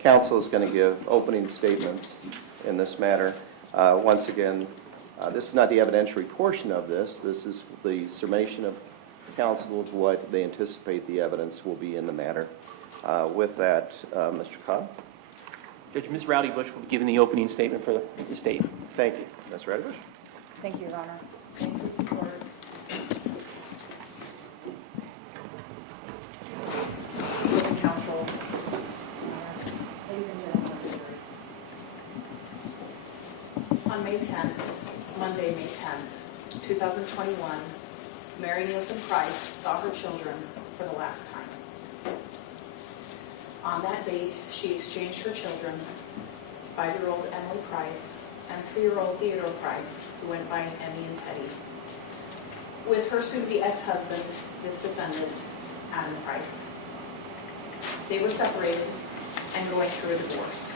council is going to give opening statements in this matter. Once again, this is not the evidentiary portion of this. This is the summation of council of what they anticipate the evidence will be in the matter. With that, Mr. Cobb. Judge, Ms. Rowdy Bush will be giving the opening statement for the state. Thank you. Ms. Rowdy Bush. Thank you, Your Honor. Thank you, Court. Counsel. On May 10th, Monday, May 10th, 2021, Mary Nielsen Price saw her children for the last time. On that date, she exchanged her children, 5-year-old Emily Price and 3-year-old Theodore Price, who went by Emmy and Teddy, with her soon-to-be ex-husband, this defendant, Adam Price. They were separated and going through a divorce.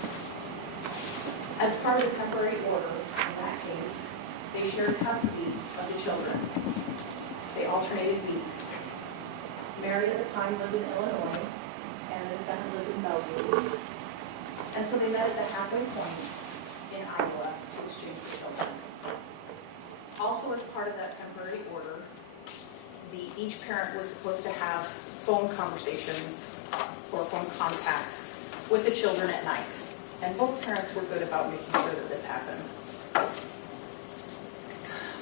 As part of the temporary order in that case, they shared custody of the children. They alternated weeks. Mary at the time lived in Illinois, and the defendant lived in Bellevue. And so they met at the halfway point in Iowa to exchange the children. Also, as part of that temporary order, each parent was supposed to have phone conversations or phone contact with the children at night. And both parents were good about making sure that this happened.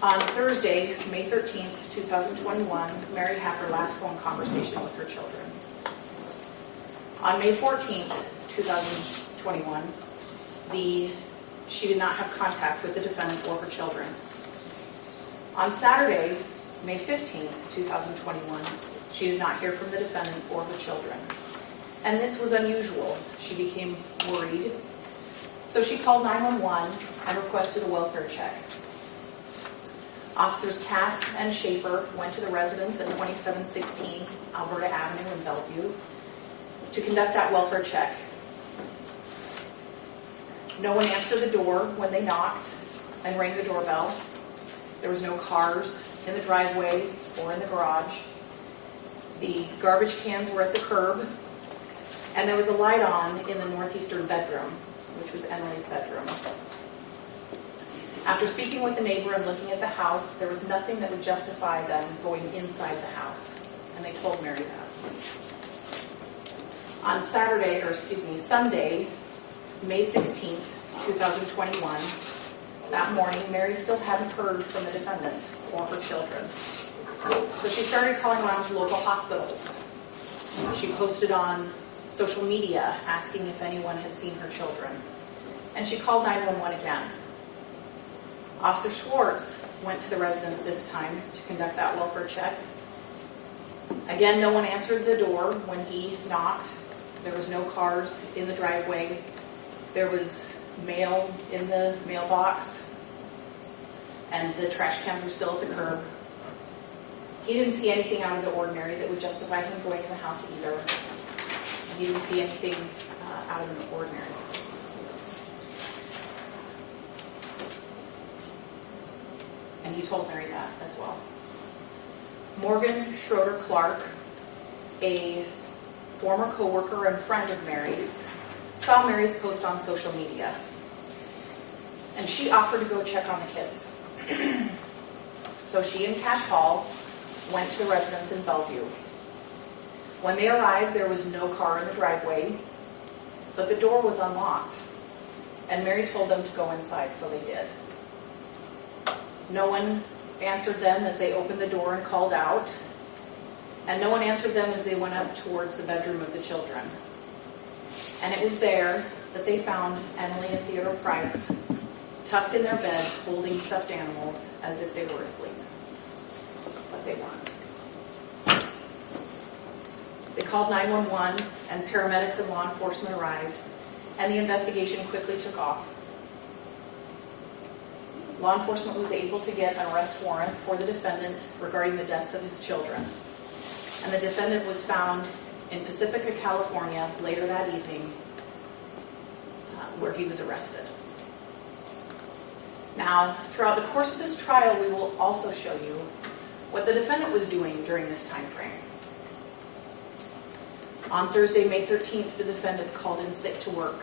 On Thursday, May 13th, 2021, Mary had her last phone conversation with her children. On May 14th, 2021, she did not have contact with the defendant or her children. On Saturday, May 15th, 2021, she did not hear from the defendant or her children. And this was unusual. She became worried. So she called 911 and requested a welfare check. Officers Cass and Schaefer went to the residence at 2716 Alberta Avenue in Bellevue to conduct that welfare check. No one answered the door when they knocked and rang the doorbell. There was no cars in the driveway or in the garage. The garbage cans were at the curb, and there was a light on in the northeastern bedroom, which was Emily's bedroom. After speaking with the neighbor and looking at the house, there was nothing that would justify them going inside the house, and they told Mary that. On Sunday, May 16th, 2021, that morning, Mary still hadn't heard from the defendant or her children. So she started calling around to local hospitals. She posted on social media asking if anyone had seen her children. And she called 911 again. Officer Schwartz went to the residence this time to conduct that welfare check. Again, no one answered the door when he knocked. There was no cars in the driveway. There was mail in the mailbox, and the trash cans were still at the curb. He didn't see anything out of the ordinary that would justify him going in the house either. He didn't see anything out of the ordinary. And he told Mary that as well. Morgan Schroeder Clark, a former co-worker and friend of Mary's, saw Mary's post on social media. And she offered to go check on the kids. So she and Cash Hall went to the residence in Bellevue. When they arrived, there was no car in the driveway, but the door was unlocked. And Mary told them to go inside, so they did. No one answered them as they opened the door and called out. And no one answered them as they went up towards the bedroom of the children. And it was there that they found Emily and Theodore Price tucked in their beds holding stuffed animals as if they were asleep. But they weren't. They called 911 and paramedics and law enforcement arrived, and the investigation quickly took off. Law enforcement was able to get an arrest warrant for the defendant regarding the deaths of his children. And the defendant was found in Pacifica, California later that evening, where he was arrested. Now, throughout the course of this trial, we will also show you what the defendant was doing during this time frame. On Thursday, May 13th, the defendant called in sick to work.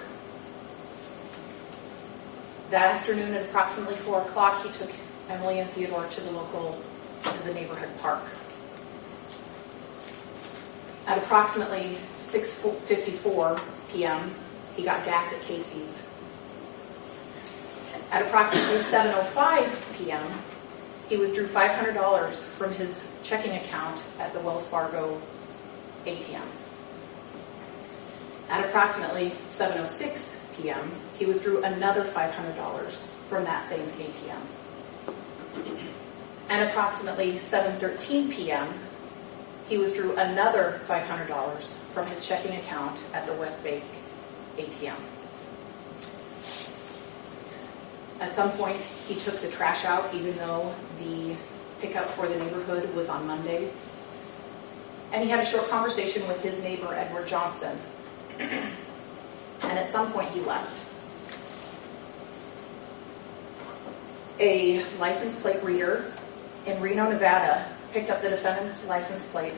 That afternoon at approximately 4 o'clock, he took Emily and Theodore to the neighborhood park. At approximately 6:54 p.m., he got gas at Casey's. At approximately 7:05 p.m., he withdrew $500 from his checking account at the Wells Fargo ATM. At approximately 7:06 p.m., he withdrew another $500 from that same ATM. At approximately 7:13 p.m., he withdrew another $500 from his checking account at the West Bank ATM. At some point, he took the trash out, even though the pickup for the neighborhood was on Monday. And he had a short conversation with his neighbor, Edward Johnson. And at some point, he left. A license plate reader in Reno, Nevada, picked up the defendant's license plate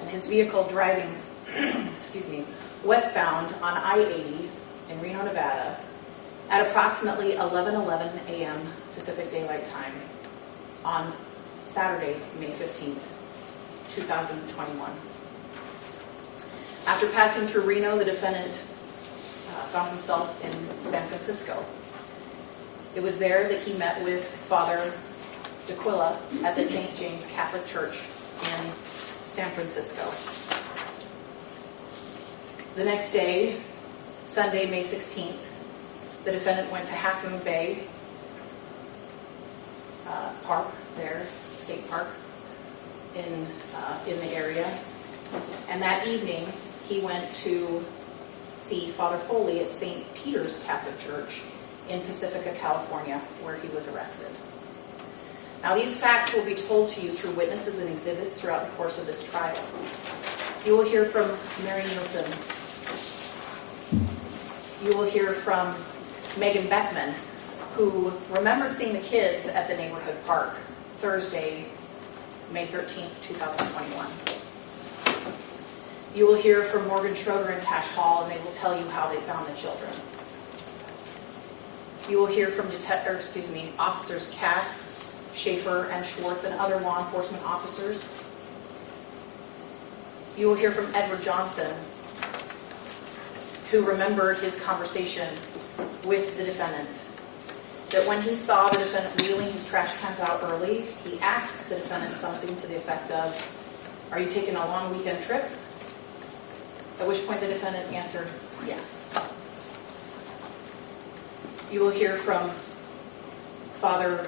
and his vehicle driving, westbound on I-80 in Reno, Nevada at approximately 11:11 a.m. Pacific Daylight Time on Saturday, May 15th, 2021. After passing through Reno, the defendant found himself in San Francisco. It was there that he met with Father D'Aquila at the St. James Catholic Church in San Francisco. The next day, Sunday, May 16th, the defendant went to Half Moon Bay Park, there, state park, in the area. And that evening, he went to see Father Foley at St. Peter's Catholic Church in Pacifica, California, where he was arrested. Now, these facts will be told to you through witnesses and exhibits throughout the course of this trial. You will hear from Mary Nielsen. You will hear from Megan Beckman, who remembers seeing the kids at the neighborhood park Thursday, May 13th, 2021. You will hear from Morgan Schroeder and Tash Hall, and they will tell you how they found the children. You will hear from Officers Cass, Schaefer, and Schwartz, and other law enforcement officers. You will hear from Edward Johnson, who remembered his conversation with the defendant. That when he saw the defendant wheeling his trash cans out early, he asked the defendant something to the effect of, "Are you taking a long weekend trip?" At which point the defendant answered, "Yes." You will hear from Father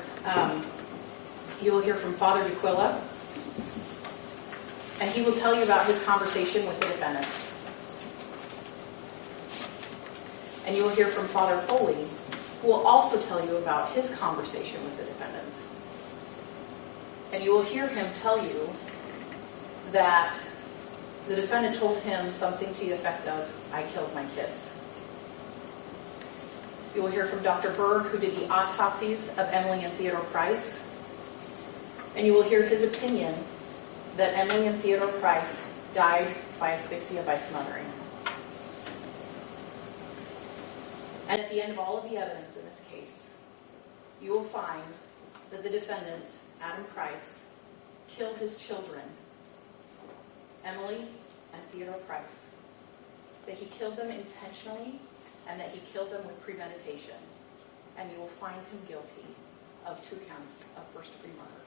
D'Aquila, and he will tell you about his conversation with the defendant. And you will hear from Father Foley, who will also tell you about his conversation with the defendant. And you will hear him tell you that the defendant told him something to the effect of, "I killed my kids." You will hear from Dr. Berg, who did the autopsies of Emily and Theodore Price. And you will hear his opinion that Emily and Theodore Price died by asphyxia by smothering. And at the end of all of the evidence in this case, you will find that the defendant, Adam Price, killed his children, Emily and Theodore Price, that he killed them intentionally and that he killed them with premeditation. And you will find him guilty of 2 counts of first-degree murder.